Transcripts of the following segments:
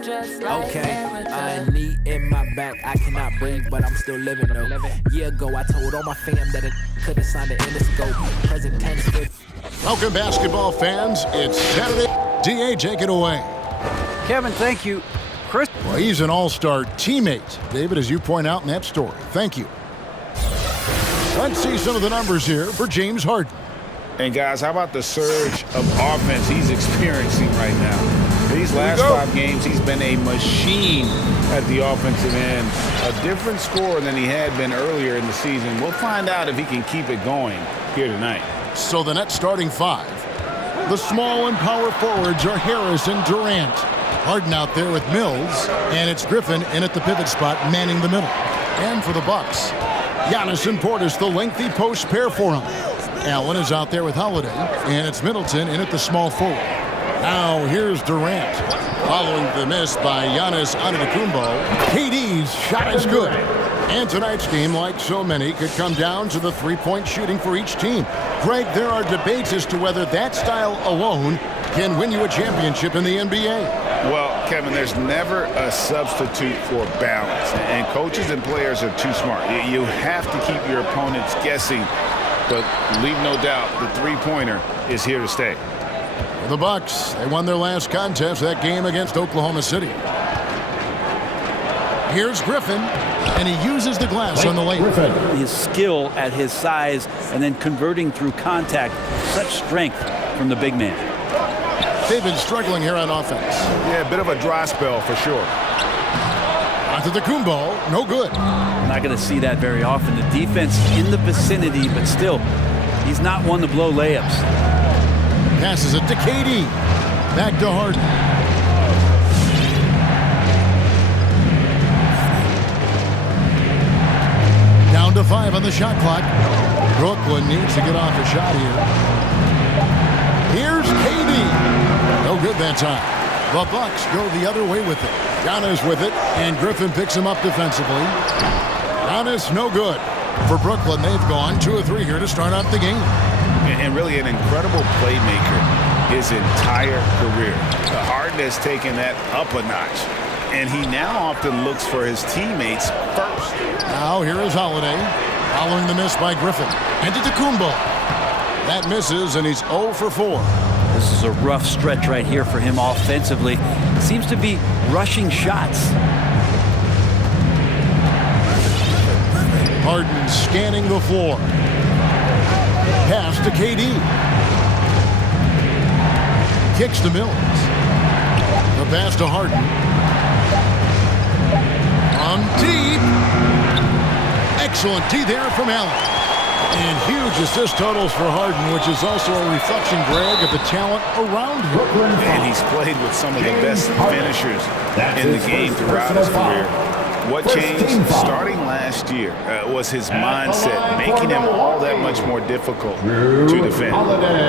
Okay, I knee in my back, I cannot breathe, but I'm still living though. Year ago, I told all my fam that it could've signed an Interscope. Present tense. Welcome, basketball fans. It's Saturday. DA, take it away. Kevin, thank you. Chris. Well, he's an all-star teammate, David, as you point out in that story. Thank you. Let's see some of the numbers here for James Harden. And guys, how about the surge of offense he's experiencing right now? These last 5 games, he's been a machine at the offensive end. A different scorer than he had been earlier in the season. We'll find out if he can keep it going here tonight. So the Nets starting 5. The small and power forwards are Harris and Durant. Harden out there with Mills, and it's Griffin in at the pivot spot, manning the middle. And for the Bucks, Giannis and Portis, the lengthy post pair for him. Allen is out there with Holiday, and it's Middleton in at the small forward. Now here's Durant. Following the miss by Giannis Antetokounmpo, KD's shot is good. And tonight's game, like so many, could come down to the three-point shooting for each team. Greg, there are debates as to whether that style alone can win you a championship in the NBA. Well, Kevin, there's never a substitute for balance. And coaches and players are too smart. You have to keep your opponents guessing. But leave no doubt, the three-pointer is here to stay. The Bucks, they won their last contest, that game against Oklahoma City. Here's Griffin, and he uses the glass on the layup. His skill at his size and then converting through contact, such strength from the big man. They've been struggling here on offense. Yeah, a bit of a dry spell for sure. Antetokounmpo, no good. Not going to see that very often. The defense in the vicinity, but still, he's not one to blow layups. Passes it to KD. Back to Harden. Down to 5 on the shot clock. Brooklyn needs to get off a shot here. Here's KD. No good that time. The Bucks go the other way with it. Giannis with it, and Griffin picks him up defensively. Giannis, no good. For Brooklyn, they've gone 2 of 3 here to start out the game. And really an incredible playmaker his entire career. Harden has taken that up a notch, and he now often looks for his teammates first. Now here is Holiday, following the miss by Griffin. And Antetokounmpo. That misses, and he's 0 for 4. This is a rough stretch right here for him offensively. Seems to be rushing shots. Harden scanning the floor. Pass to KD. Kicks to Mills. The pass to Harden. From deep. Excellent D there from Allen. And huge assist totals for Harden, which is also a reflection, Greg, of the talent around him. And he's played with some of the best finishers in the game throughout his career. What changed starting last year was his mindset, making him all that much more difficult to defend.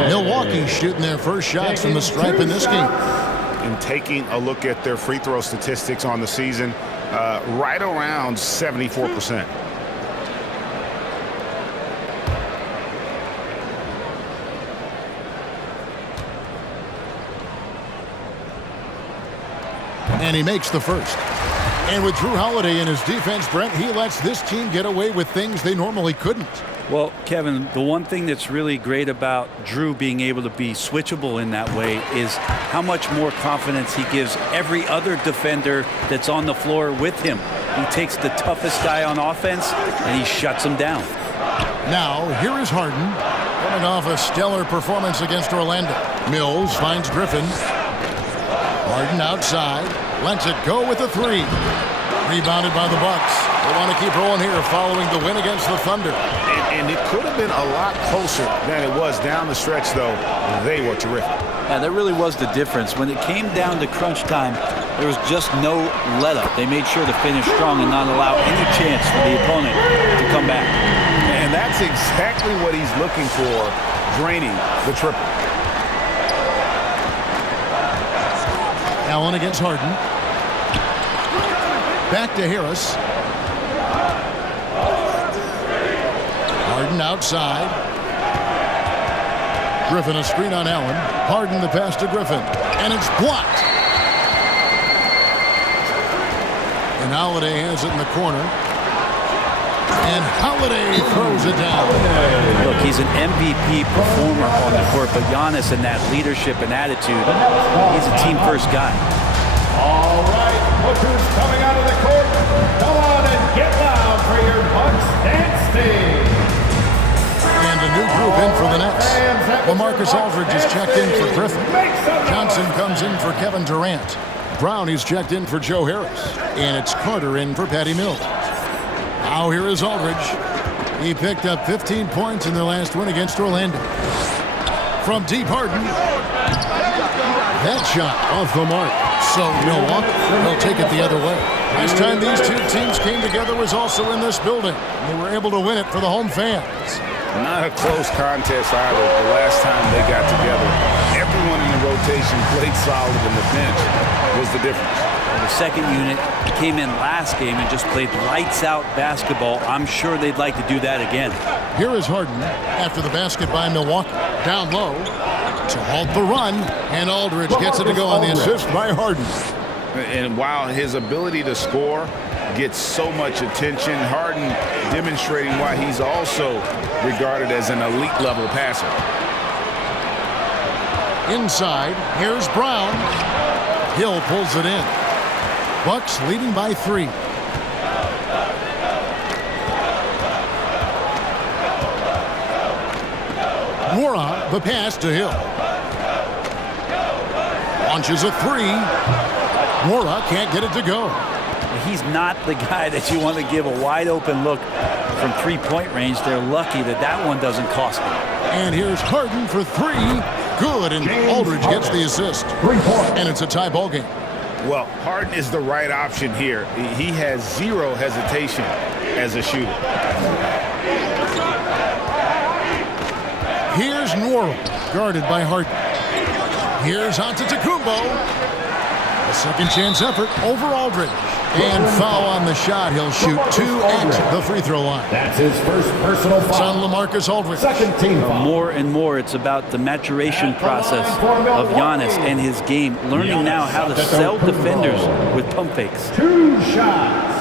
Milwaukee shooting their first shots from the stripe in this game. And taking a look at their free throw statistics on the season, right around 74%. And he makes the first. And with Drew Holiday in his defense, Brent, he lets this team get away with things they normally couldn't. Well, Kevin, the one thing that's really great about Drew being able to be switchable in that way is how much more confidence he gives every other defender that's on the floor with him. He takes the toughest guy on offense, and he shuts him down. Now, here is Harden, coming off a stellar performance against Orlando. Mills finds Griffin. Harden outside. Lets it go with a 3. Rebounded by the Bucks. They want to keep rolling here following the win against the Thunder. And it could have been a lot closer than it was down the stretch, though. They were terrific. Yeah, that really was the difference. When it came down to crunch time, there was just no let-up. They made sure to finish strong and not allow any chance for the opponent to come back. And that's exactly what he's looking for, draining the triple. Allen against Harden. Back to Harris. Harden outside. Griffin a screen on Allen. Harden the pass to Griffin. And it's blocked. And Holiday has it in the corner. And Holiday throws it down. Look, he's an MVP performer on the court, but Giannis in that leadership and attitude, he's a team-first guy. All right, look who's coming out of the court. Come on and get loud for your Bucks dance team. And a new group in for the Nets. LaMarcus Aldridge is checked in for Griffin. Johnson comes in for Kevin Durant. Brown is checked in for Joe Harris. And it's Carter in for Patty Mills. Now here is Aldridge. He picked up 15 points in their last win against Orlando. From deep, Harden. That shot off the mark. So Milwaukee will take it the other way. Last time these two teams came together was also in this building. They were able to win it for the home fans. Not a close contest either the last time they got together. Everyone in the rotation played solid, and the bench was the difference. The second unit came in last game and just played lights-out basketball. I'm sure they'd like to do that again. Here is Harden after the basket by Milwaukee. Down low to halt the run, and Aldridge gets it to go on the assist by Harden. And while his ability to score gets so much attention, Harden demonstrating why he's also regarded as an elite-level passer. Inside, here's Brown. Hill pulls it in. Bucks leading by 3. Mora, the pass to Hill. Launches a 3. Mora can't get it to go. He's not the guy that you want to give a wide-open look from three-point range. They're lucky that that one doesn't cost them. And here's Harden for 3. Good, and Aldridge gets the assist. And it's a tie ball game. Well, Harden is the right option here. He has zero hesitation as a shooter. Here's Nwora, guarded by Harden. Here's Antetokounmpo. A second chance effort over Aldridge. And foul on the shot. He'll shoot 2 at the free throw line. That's his first personal foul. It's on LaMarcus Aldridge. Second team foul. More and more, it's about the maturation process of Giannis and his game, learning now how to sell defenders with pump fakes. 2 shots.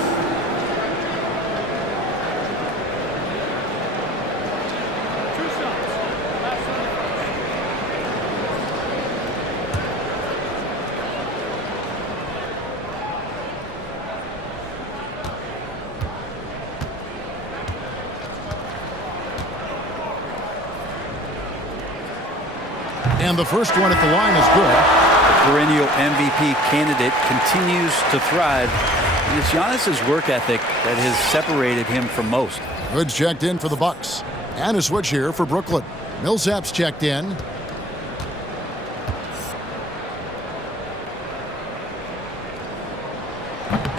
And the first one at the line is good. The perennial MVP candidate continues to thrive. And it's Giannis's work ethic that has separated him from most. Hood's checked in for the Bucks. And a switch here for Brooklyn. Millsap's checked in.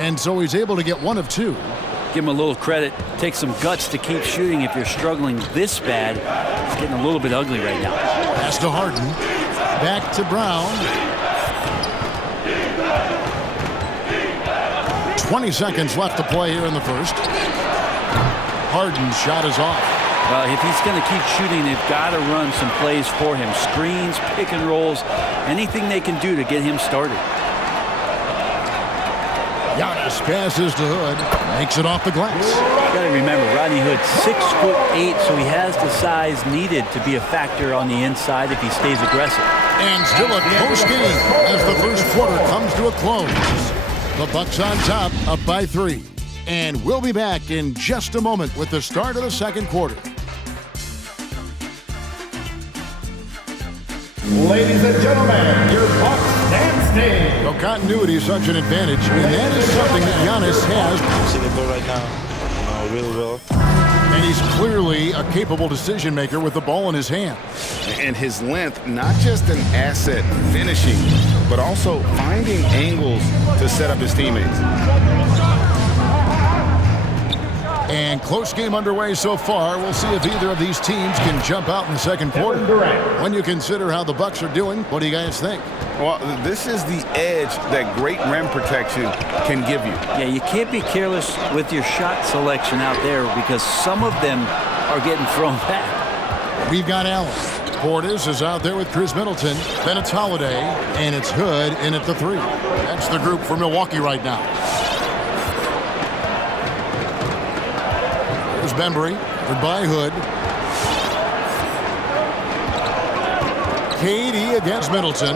And so he's able to get 1 of 2. Give him a little credit. Take some guts to keep shooting if you're struggling this bad. It's getting a little bit ugly right now. Pass to Harden. Back to Brown. 20 seconds left to play here in the first. Harden's shot is off. Well, if he's going to keep shooting, they've got to run some plays for him. Screens, pick and rolls, anything they can do to get him started. Giannis passes to Hood. Makes it off the glass. You got to remember, Rodney Hood, 6'8", so he has the size needed to be a factor on the inside if he stays aggressive. And still a close game as the first quarter comes to a close. The Bucks on top, up by 3. And we'll be back in just a moment with the start of the second quarter. Ladies and gentlemen, your Bucks dance team. Well, continuity is such an advantage, and that is something that Giannis has. I'm seeing the ball right now, really well. And he's clearly a capable decision maker with the ball in his hand. And his length, not just an asset finishing, but also finding angles to set up his teammates. And close game underway so far. We'll see if either of these teams can jump out in the second quarter. When you consider how the Bucks are doing, what do you guys think? Well, this is the edge that great rim protection can give you. Yeah, you can't be careless with your shot selection out there because some of them are getting thrown back. We've got Allen. Portis is out there with Chris Middleton. Then it's Holiday, and it's Hood in at the 3. That's the group for Milwaukee right now. Here's Bembry, covered by Hood. KD against Middleton.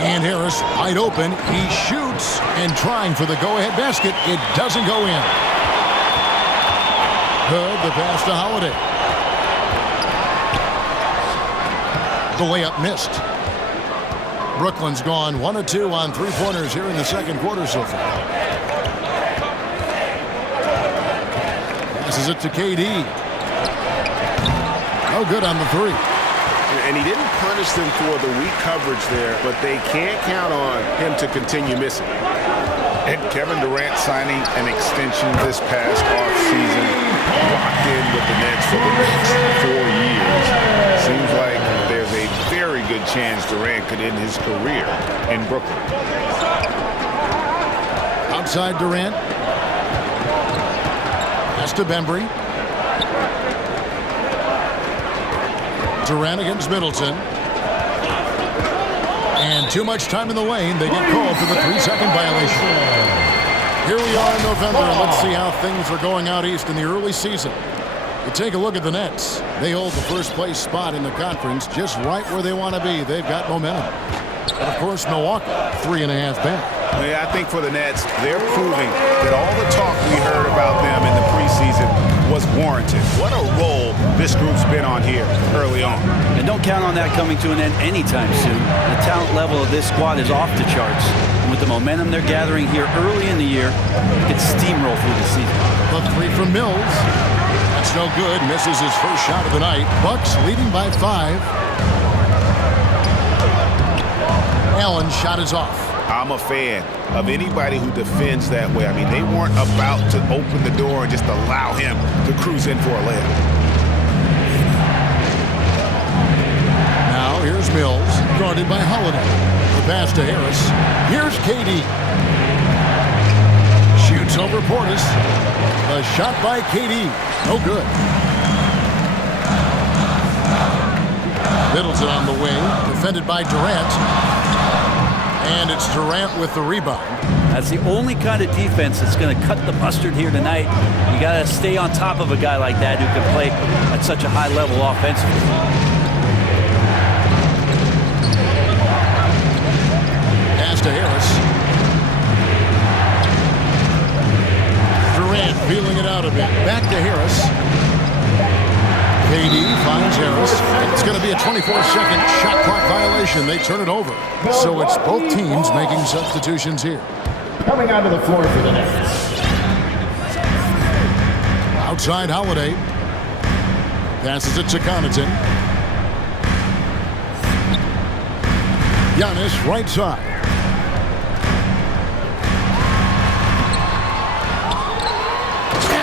And Harris wide open. He shoots and trying for the go-ahead basket. It doesn't go in. Hood, the pass to Holiday. The layup missed. Brooklyn's gone 1 of 2 on three-pointers here in the second quarter so far. Passes it to KD. No good on the three. And he didn't punish them for the weak coverage there, but they can't count on him to continue missing. And Kevin Durant signing an extension this past offseason, locked in with the Nets for the next 4 years. Seems like there's a very good chance Durant could end his career in Brooklyn. Outside Durant. Pass to Bembry. Durant against Middleton. And too much time in the lane. They get called for the 3-second violation. Here we are in November. Let's see how things are going out east in the early season. You take a look at the Nets. They hold the first place spot in the conference just right where they want to be. They've got momentum. And of course, Milwaukee, 3.5 back. Yeah, I think for the Nets, they're proving that all the talk we heard about them in the preseason was warranted. What a role this group's been on here early on. And don't count on that coming to an end anytime soon. The talent level of this squad is off the charts. And with the momentum they're gathering here early in the year, it could steamroll through the season. The three from Mills. That's no good. Misses his first shot of the night. Bucks leading by 5. Allen's shot is off. I'm a fan of anybody who defends that way. I mean, they weren't about to open the door and just allow him to cruise in for a layup. Now here's Mills, guarded by Holiday. The pass to Harris. Here's KD. Shoots over Portis. A shot by KD. No good. Middleton on the wing, defended by Durant. And it's Durant with the rebound. That's the only kind of defense that's going to cut the mustard here tonight. You got to stay on top of a guy like that who can play at such a high level offensively. Pass to Harris. Durant feeling it out a bit. Back to Harris. KD finds Harris. It's going to be a 24-second shot clock violation. They turn it over. So it's both teams making substitutions here. Coming onto the floor for the Nets. Outside Holiday. Passes it to Connaughton. Giannis right side.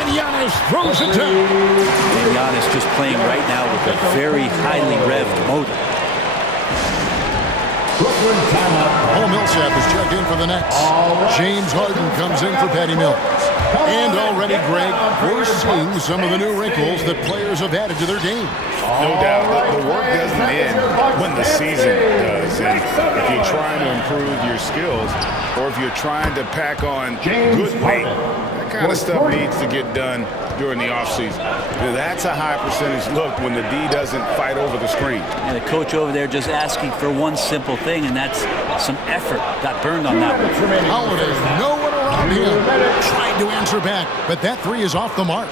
Giannis throws it down. And Giannis just playing right now with a very highly revved motor. Paul Millsap is checked in for the Nets. James Harden comes in for Patty Mills. And already, Greg, we're seeing some of the new wrinkles that players have added to their game. No doubt. The work doesn't end when the season does. And if you're trying to improve your skills or if you're trying to pack on good weight, that kind of stuff needs to get done during the offseason. That's a high percentage look when the D doesn't fight over the screen. And the coach over there just asking for one simple thing, and that's some effort. Got burned on that one. Holiday, no one around him. Trying to answer back, but that three is off the mark.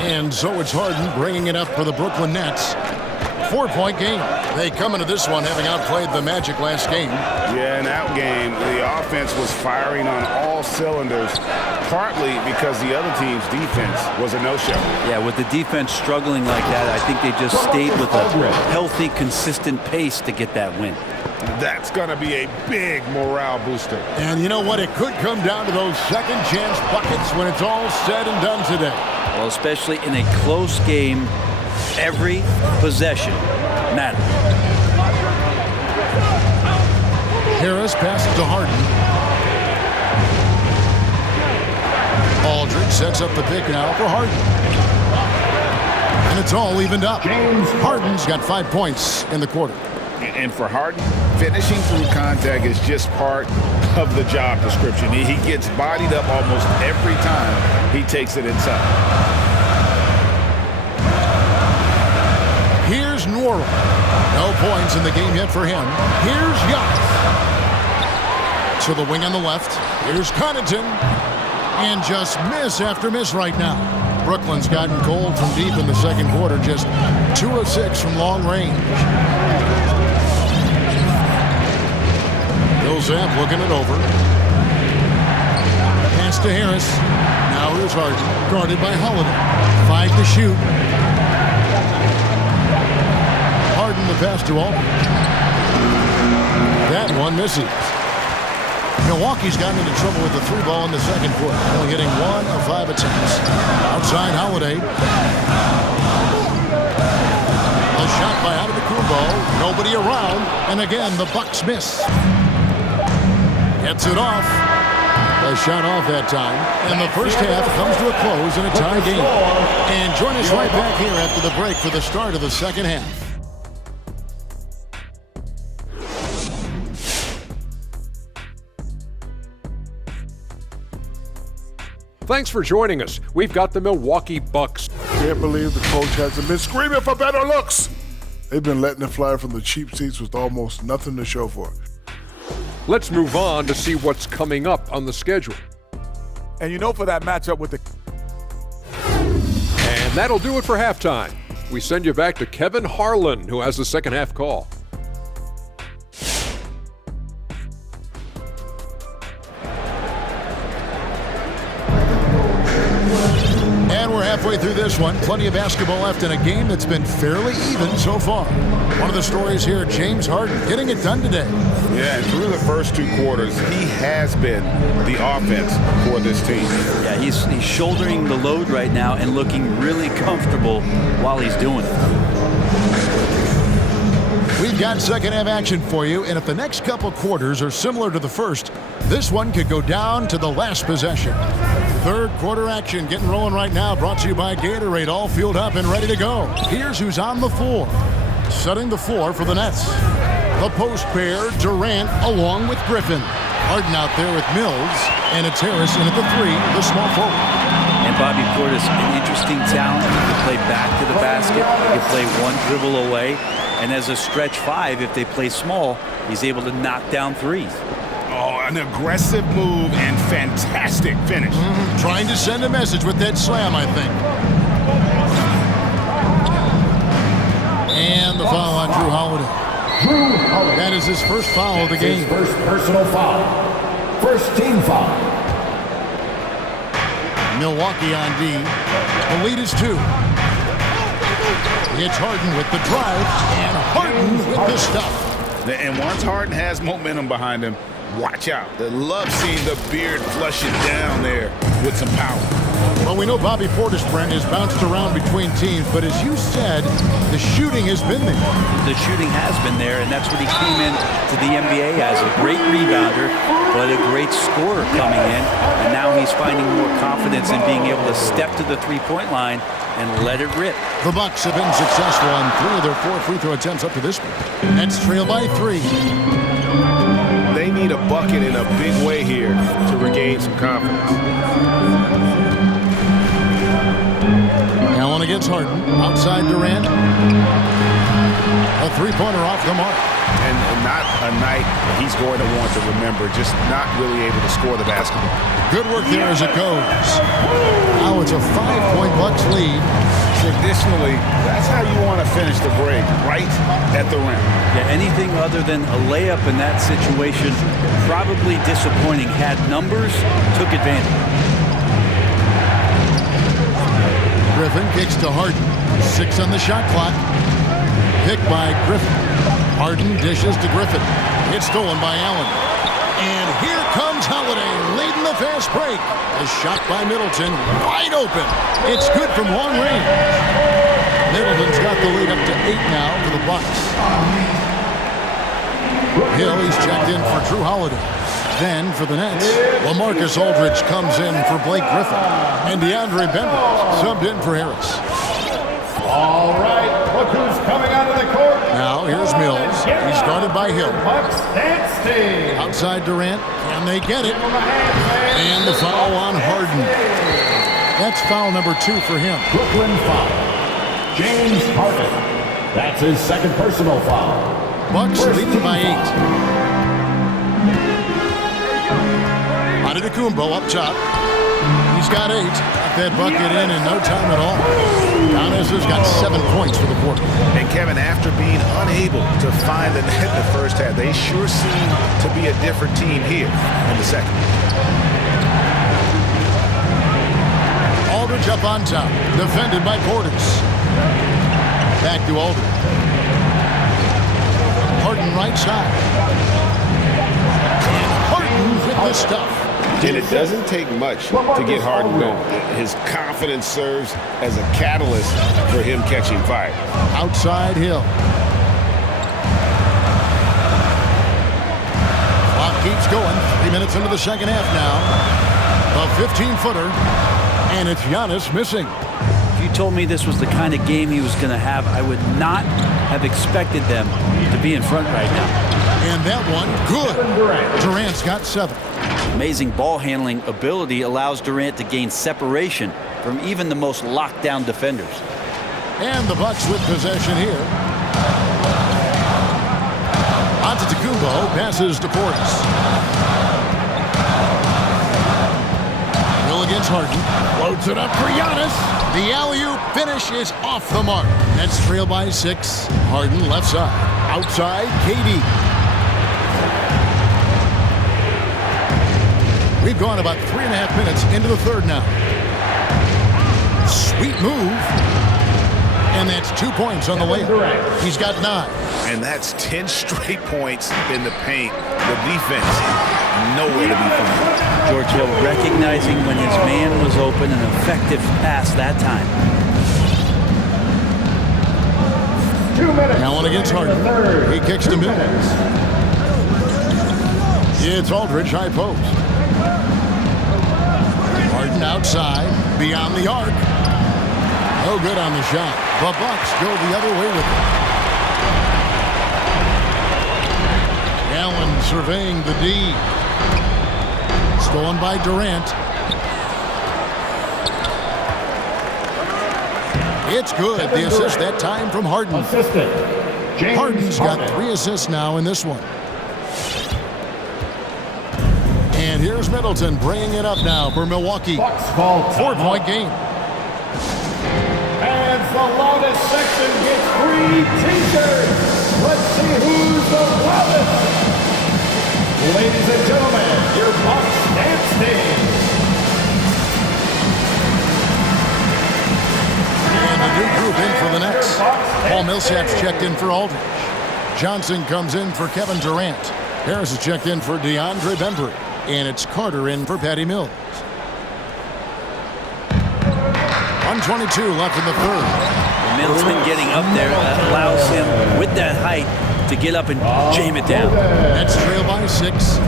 And so it's Harden bringing it up for the Brooklyn Nets. 4-point game. They come into this one having outplayed the Magic last game. Yeah, in that game, the offense was firing on all cylinders, partly because the other team's defense was a no-show. Yeah, with the defense struggling like that, I think they just stayed with a healthy, consistent pace to get that win. That's going to be a big morale booster. And you know what? It could come down to those second chance buckets when it's all said and done today. Well, especially in a close game, every possession matters. Harris passes to Harden. Aldridge sets up the pick now for Harden. And it's all evened up. Harden's got 5 points in the quarter. And for Harden, finishing through contact is just part of the job description. He gets bodied up almost every time he takes it inside. Norrell. No points in the game yet for him. Here's Yacht. To the wing on the left. Here's Connaughton. And just miss after miss right now. Brooklyn's gotten cold from deep in the second quarter. Just 2 of 6 from long range. Bill Zapp looking it over. Pass to Harris. Now here's Harden. Guarded by Holiday. 5 to shoot. Harden the pass to Aldridge. That one misses. Milwaukee's gotten into trouble with the 3 ball in the second quarter, only hitting 1 of 5 attempts. Outside Holiday. A shot by Antetokounmpo. Nobody around, and again the Bucks miss. Gets it off. A shot off that time, and the first half comes to a close in a tie game. And join us right back here after the break for the start of the second half. Thanks for joining us. We've got the Milwaukee Bucks. Can't believe the coach hasn't been screaming for better looks. They've been letting it fly from the cheap seats with almost nothing to show for it. Let's move on to see what's coming up on the schedule. And you know, for that matchup with the... And that'll do it for halftime. We send you back to Kevin Harlan, who has the second half call. And we're halfway through this one. Plenty of basketball left in a game that's been fairly even so far. One of the stories here, James Harden getting it done today. Yeah, and through the first 2 quarters, he has been the offense for this team. Yeah, he's shouldering the load right now and looking really comfortable while he's doing it. We've got second half action for you, and if the next couple quarters are similar to the first, this one could go down to the last possession. Third quarter action getting rolling right now, brought to you by Gatorade, all fueled up and ready to go. Here's who's on the floor. Setting the floor for the Nets. The post pair, Durant along with Griffin. Harden out there with Mills, and it's Harris in at the 3, the small forward. And Bobby Portis, an interesting talent. He can play back to the basket. He can play one dribble away. And as a stretch 5, if they play small, he's able to knock down threes. Oh, an aggressive move and fantastic finish. Trying to send a message with that slam, I think. And the foul on Drew Holiday. That is his first foul of the game. His first personal foul. First team foul. Milwaukee on D. The lead is 2. It's Harden with the drive, and Harden with the stuff. And once Harden has momentum behind him, watch out. They love seeing the beard flush it down there with some power. Well, we know Bobby Portis, Brent, has bounced around between teams, but as you said, the shooting has been there. The shooting has been there, and that's what he came in to the NBA as, a great rebounder, but a great scorer coming in. And now he's finding more confidence in being able to step to the three-point line and let it rip. The Bucks have been successful on 3 of their 4 free throw attempts up to this point. Nets trail by 3. They need a bucket in a big way here to regain some confidence. Allen against Harden. Outside Durant. A 3-pointer off the mark. And not a night he's going to want to remember, just not really able to score the basketball. Good work there as it goes. Now it's a 5-point Bucks lead. Traditionally, that's how you want to finish the break, right at the rim. Yeah, anything other than a layup in that situation, probably disappointing. Had numbers, took advantage. Griffin kicks to Harden. 6 on the shot clock. Picked by Griffin. Harden dishes to Griffin. It's stolen by Allen. And here comes Holiday, leading the fast break. A shot by Middleton, wide open. It's good from long range. Middleton's got the lead up to 8 now for the Bucks. Hill, he's checked in for Drew Holiday. Then for the Nets, LaMarcus Aldridge comes in for Blake Griffin. And DeAndre Bembry subbed in for Harris. All right, look who's coming out of the court. Now here's Mills. He's guarded by Hill. Bucks dancing. Outside Durant, and they get it. And the foul on Harden. That's foul number 2 for him. Brooklyn foul. James Harden. That's his second personal foul. Bucks leading by 8. Antetokounmpo up top. He's got 8. Got that bucket in no time at all. Giannis has got 7 points for the quarter. And Kevin, after being unable to find the net in the first half, they sure seem to be a different team here in the second. Aldridge up on top. Defended by Portis. Back to Aldridge. Harden right side. And Harden with the stuff. And it doesn't take much to get Harden going. His confidence serves as a catalyst for him catching fire. Outside Hill. Clock keeps going. 3 minutes into the second half now. A 15-footer. And it's Giannis missing. If you told me this was the kind of game he was going to have, I would not have expected them to be in front right now. And that one, good. Durant's got 7. Amazing ball handling ability allows Durant to gain separation from even the most locked down defenders. And the Bucks with possession here. Antetokounmpo passes to Portis. Hill against Harden. Loads it up for Giannis. The alley-oop finish is off the mark. Nets trail by 6. Harden left side. Outside, KD. We've gone about 3.5 minutes into the third now. Sweet move. And that's 2 points on the layup. He's got 9. And that's 10 straight points in the paint. The defense, nowhere to be found. George Hill recognizing when his man was open, an effective pass that time. 2 minutes. Allen against Harden. He kicks to mid. It's Aldridge, high post. Harden outside, beyond the arc. No good on the shot. The Bucks go the other way with it. Allen surveying the D. Stolen by Durant. It's good. The assist that time from Harden. Harden's got 3 assists now in this one. And here's Middleton bringing it up now for Milwaukee. 4-point game. And the loudest section gets 3 t-shirts. Let's see who's the loudest. Ladies and gentlemen, your Bucks dance team. And a new group in for the Nets. Paul Millsap's checked in for Aldridge. Johnson comes in for Kevin Durant. Harris is checked in for DeAndre Bembry. And it's Carter in for Patty Mills. 1:22 left in the third. Middleton getting up there allows him, with that height, to get up and jam it down. Nets trail by 6.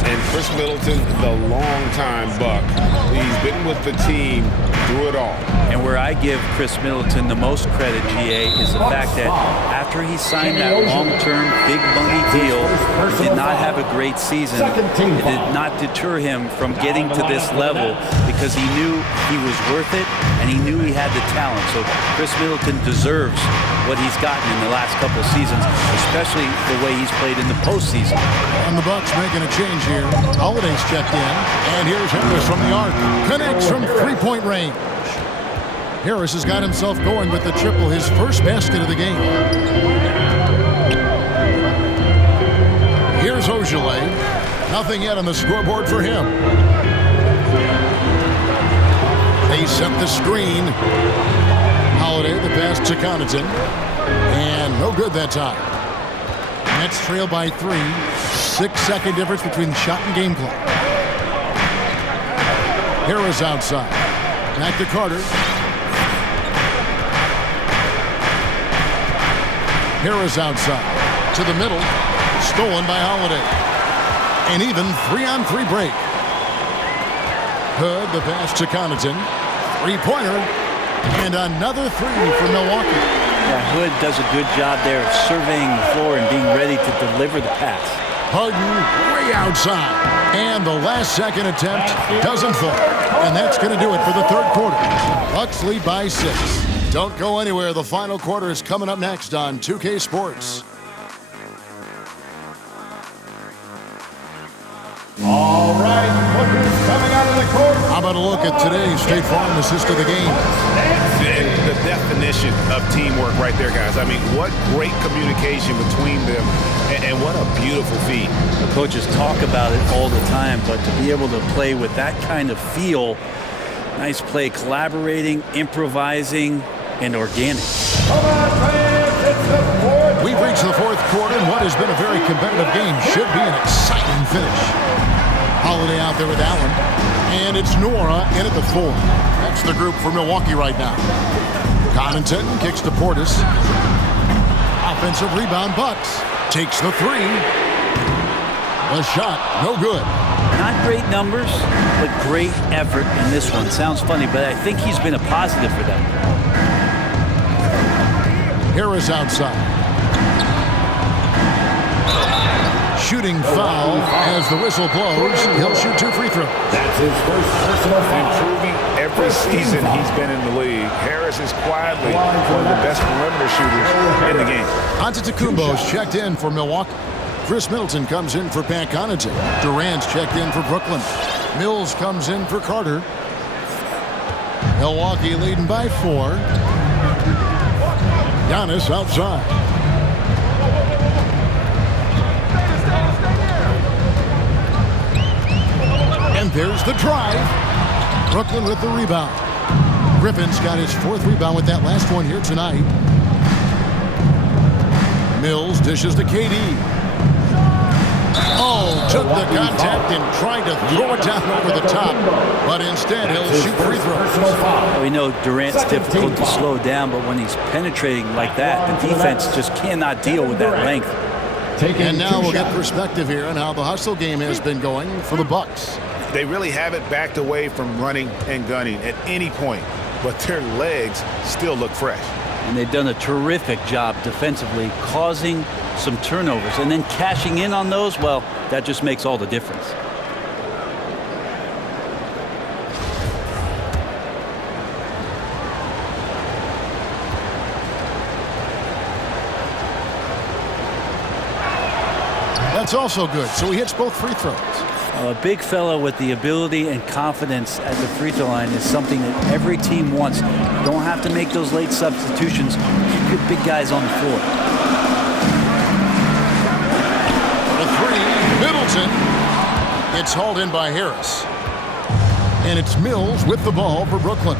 And Chris Middleton, the longtime Buck. He's been with the team through it all. And where I give Chris Middleton the most credit, GA, is the fact that after he signed that long-term, big money deal, he did not have a great season. It did not deter him from getting to this level because he knew he was worth it and he knew he had the talent. So Chris Middleton deserves what he's gotten in the last couple of seasons, especially the way he's played in the postseason. And the Bucks making a change here. Holiday's checked in. And here's Harris from the arc. Connects from 3-point range. Harris has got himself going with the triple, his first basket of the game. Here's Ogilvy. Nothing yet on the scoreboard for him. They set the screen. Holiday, the pass to Connaughton. And no good that time. Nets trail by 3. 6-second difference between the shot and game clock. Harris outside. Back to Carter. Harris outside. To the middle. Stolen by Holiday. An even 3-on-3 break. Hood, the pass to Connaughton. 3-pointer. And another 3 for Milwaukee. Yeah, Hood does a good job there of surveying the floor and being ready to deliver the pass. Harden way outside. And the last second attempt doesn't fall. And that's going to do it for the third quarter. Bucks lead by 6. Don't go anywhere. The final quarter is coming up next on 2K Sports. All right, look who's coming out of the court. How about a look at today's State Farm assist of the game? And the definition of teamwork right there, guys. I mean, what great communication between them, and what a beautiful feed. The coaches talk about it all the time, but to be able to play with that kind of feel, nice play, collaborating, improvising, and organic. Come on, fans, it's the fourth. We've reached the fourth quarter, and what has been a very competitive game should be an exciting finish. Holiday out there with Allen, and it's Nora in at the 4. That's the group for Milwaukee right now. Connaughton kicks to Portis. Offensive rebound, Bucks. Takes the 3. The shot, no good. Not great numbers, but great effort in this one. Sounds funny, but I think he's been a positive for them. Harris outside. Shooting foul as the whistle blows. He'll shoot 2 free throws. That's his first personal foul. Improving every season he's been in the league. Harris is quietly one of the best perimeter shooters in the game. Antetokounmpo's checked in for Milwaukee. Chris Middleton comes in for Pat Connaughton. Durant's checked in for Brooklyn. Mills comes in for Carter. Milwaukee leading by 4. Giannis outside. And there's the drive. Brooklyn with the rebound. Griffin's got his 4th rebound with that last one here tonight. Mills dishes to KD. Oh, took the contact and tried to throw it down over the top. But instead, he'll shoot free throws. Well, we know Durant's difficult to slow down, but when he's penetrating like that, the defense just cannot deal with that length. And now we'll get perspective here on how the hustle game has been going for the Bucks. They really haven't backed away from running and gunning at any point, but their legs still look fresh. And they've done a terrific job defensively, causing some turnovers, and then cashing in on those, well, that just makes all the difference. That's also good, so he hits both free throws. A big fella with the ability and confidence at the free throw line is something that every team wants. You don't have to make those late substitutions. Keep your big guys on the floor. The 3, Middleton. It's hauled in by Harris. And it's Mills with the ball for Brooklyn.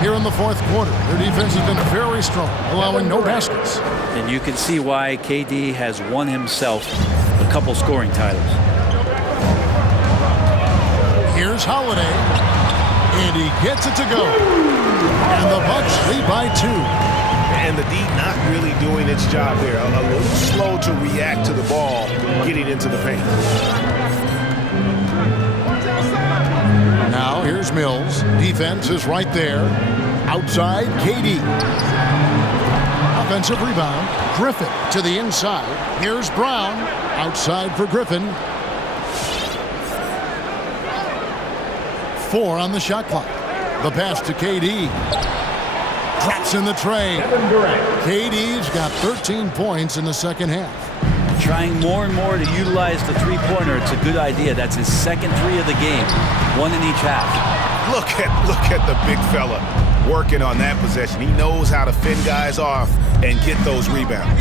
Here in the 4th quarter, their defense has been very strong, allowing no baskets. And you can see why KD has won himself a couple scoring titles. Here's Holiday, and he gets it to go. And the Bucks lead by 2. And the D not really doing its job there. A little slow to react to the ball getting into the paint. Now here's Mills. Defense is right there. Outside, KD. Offensive rebound. Griffin to the inside. Here's Brown. Outside for Griffin. 4 on the shot clock. The pass to KD. Drops in the tray. KD's got 13 points in the second half. Trying more and more to utilize the three-pointer. It's a good idea. That's his second 3 of the game. 1 in each half. Look at the big fella working on that possession. He knows how to fend guys off and get those rebounds.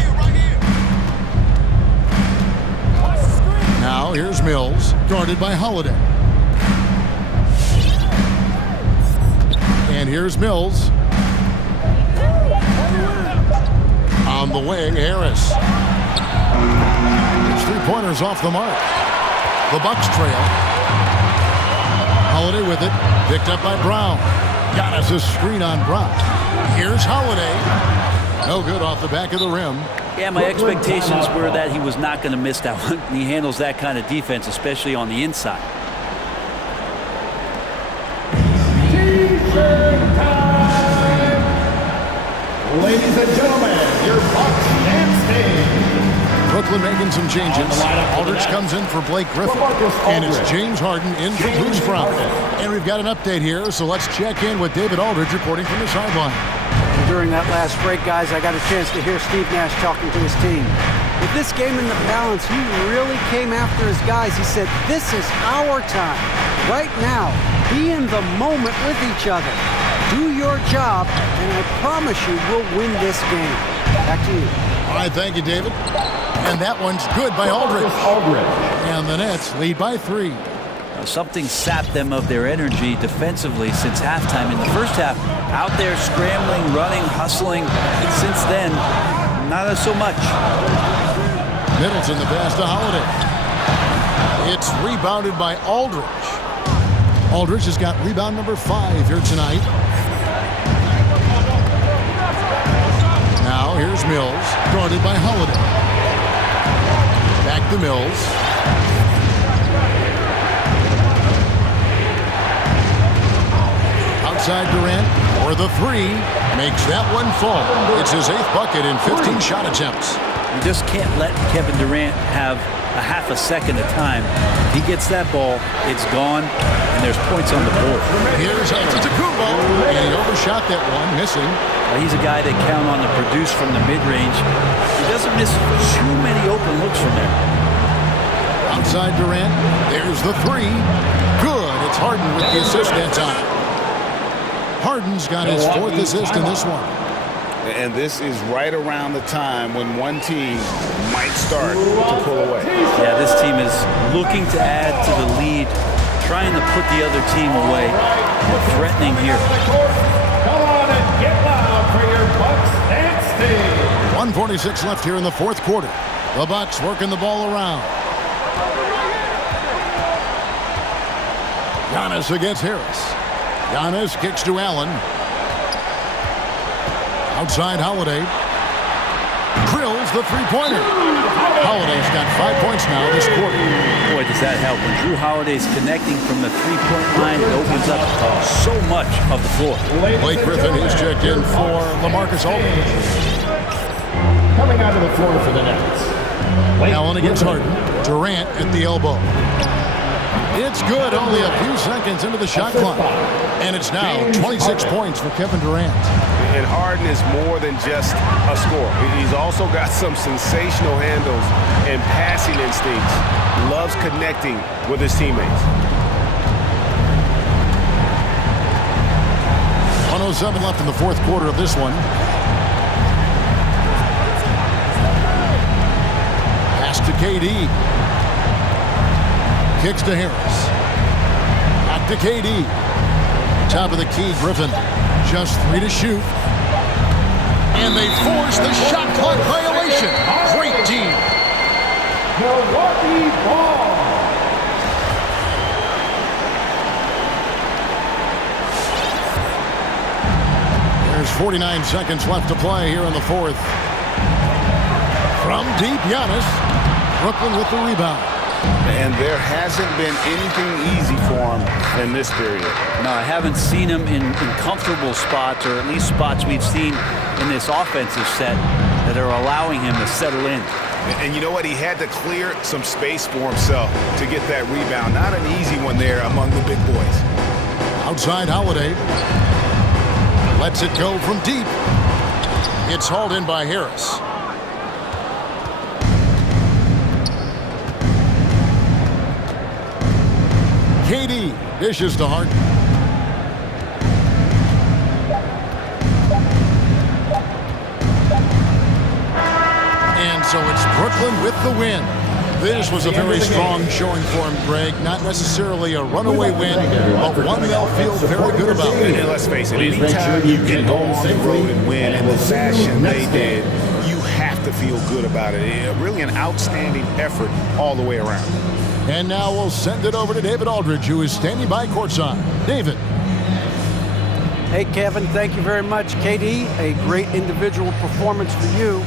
Now here's Mills, guarded by Holiday. And here's Mills. On the wing, Harris. It's 3-pointers off the mark. The Bucks trail. Holiday with it. Picked up by Brown. Giannis' screen on Brown. Here's Holiday. No good off the back of the rim. Yeah, my expectations were that he was not going to miss that one. He handles that kind of defense, especially on the inside. Ladies and gentlemen, your Bucks champs team. Brooklyn making some changes. Aldridge comes in for Blake Griffin. And it's James Harden in for Bruce Brown. And we've got an update here, so let's check in with David Aldridge reporting from the sideline. During that last break, guys, I got a chance to hear Steve Nash talking to his team. With this game in the balance, he really came after his guys. He said, this is our time. Right now, be in the moment with each other. Do your job, and I promise you we'll win this game. Back to you. All right, thank you, David. And that one's good by Aldridge. And the Nets lead by 3. Something sapped them of their energy defensively since halftime. In the first half, out there scrambling, running, hustling. And since then, not so much. Middleton the pass to Holiday. It's rebounded by Aldridge. Aldridge has got rebound number 5 here tonight. Now here's Mills, guarded by Holiday. Back to Mills. Outside Durant for the 3. Makes that one fall. It's his 8th bucket in 15 shot attempts. You just can't let Kevin Durant have a half a second of time. If he gets that ball, it's gone, and there's points on the board. Here's Antetokounmpo, and he overshot that one, missing. He's a guy that count on to produce from the mid-range. He doesn't miss too many open looks from there. Outside Durant, there's the 3. Good, it's Harden with the assist that time. Harden's got his 4th assist in this one. And this is right around the time when one team might start to pull away. Yeah, this team is looking to add to the lead, trying to put the other team away, and threatening here. Come on and get loud for your Bucks Nets team. 1:46 left here in the 4th quarter. The Bucks working the ball around. Giannis against Harris. Giannis kicks to Allen. Outside Holiday. Drills the 3-pointer. Holiday's got 5 points now this quarter. Boy, does that help. When Drew Holiday's connecting from the 3-point line, it opens up so much of the floor. Blake Griffin is checked in for LaMarcus Aldridge. Coming out of the floor for the Nets. Allen against Harden. Durant at the elbow. It's good, only a few seconds into the shot clock. And it's now 26 points for Kevin Durant. And Harden is more than just a scorer. He's also got some sensational handles and passing instincts. Loves connecting with his teammates. 1:07 left in the 4th quarter of this one. Pass to KD. Kicks to Harris. Back to KD. Top of the key, Griffin. Just 3 to shoot. And they force the shot clock violation. Great team. Milwaukee ball. There's 49 seconds left to play here in the 4th. From deep, Giannis. Brooklyn with the rebound. And there hasn't been anything easy for him in this period. No, I haven't seen him in comfortable spots, or at least spots we've seen in this offensive set that are allowing him to settle in. And you know what? He had to clear some space for himself to get that rebound. Not an easy one there among the big boys. Outside Holiday. Lets it go from deep. It's hauled in by Harris. KD dishes to Harden. And so it's Brooklyn with the win. This was a very strong showing for him, Greg. Not necessarily a runaway win, but one they'll feel very good about. And let's face it, anytime you can go on the road and win in the fashion they did, you have to feel good about it. Really an outstanding effort all the way around. And now we'll send it over to David Aldridge, who is standing by courtside. David. Hey, Kevin, thank you very much. KD, a great individual performance for you.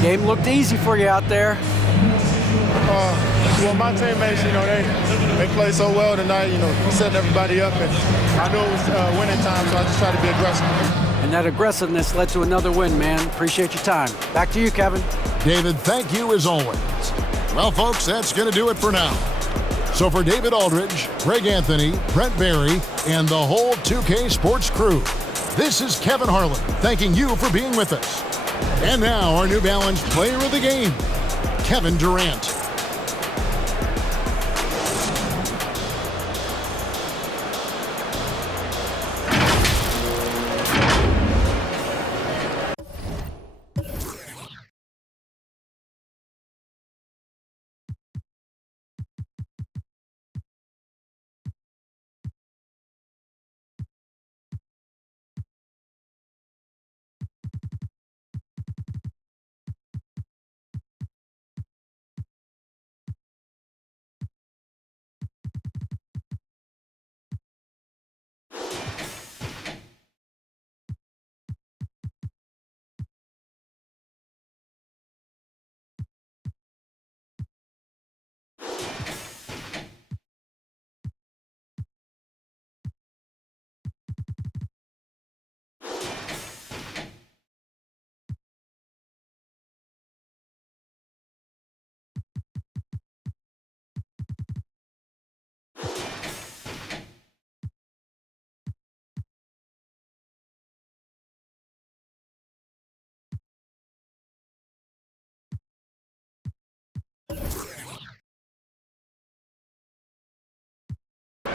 Game looked easy for you out there. Well, my teammates, they played so well tonight, setting everybody up. And I knew it was winning time, so I just tried to be aggressive. And that aggressiveness led to another win, man. Appreciate your time. Back to you, Kevin. David, thank you as always. Well, folks, that's going to do it for now. So for David Aldridge, Greg Anthony, Brent Barry, and the whole 2K Sports crew, this is Kevin Harlan thanking you for being with us. And now our New Balance player of the game, Kevin Durant.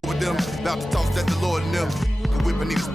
With them, about to toss that the Lord and them. The whip and these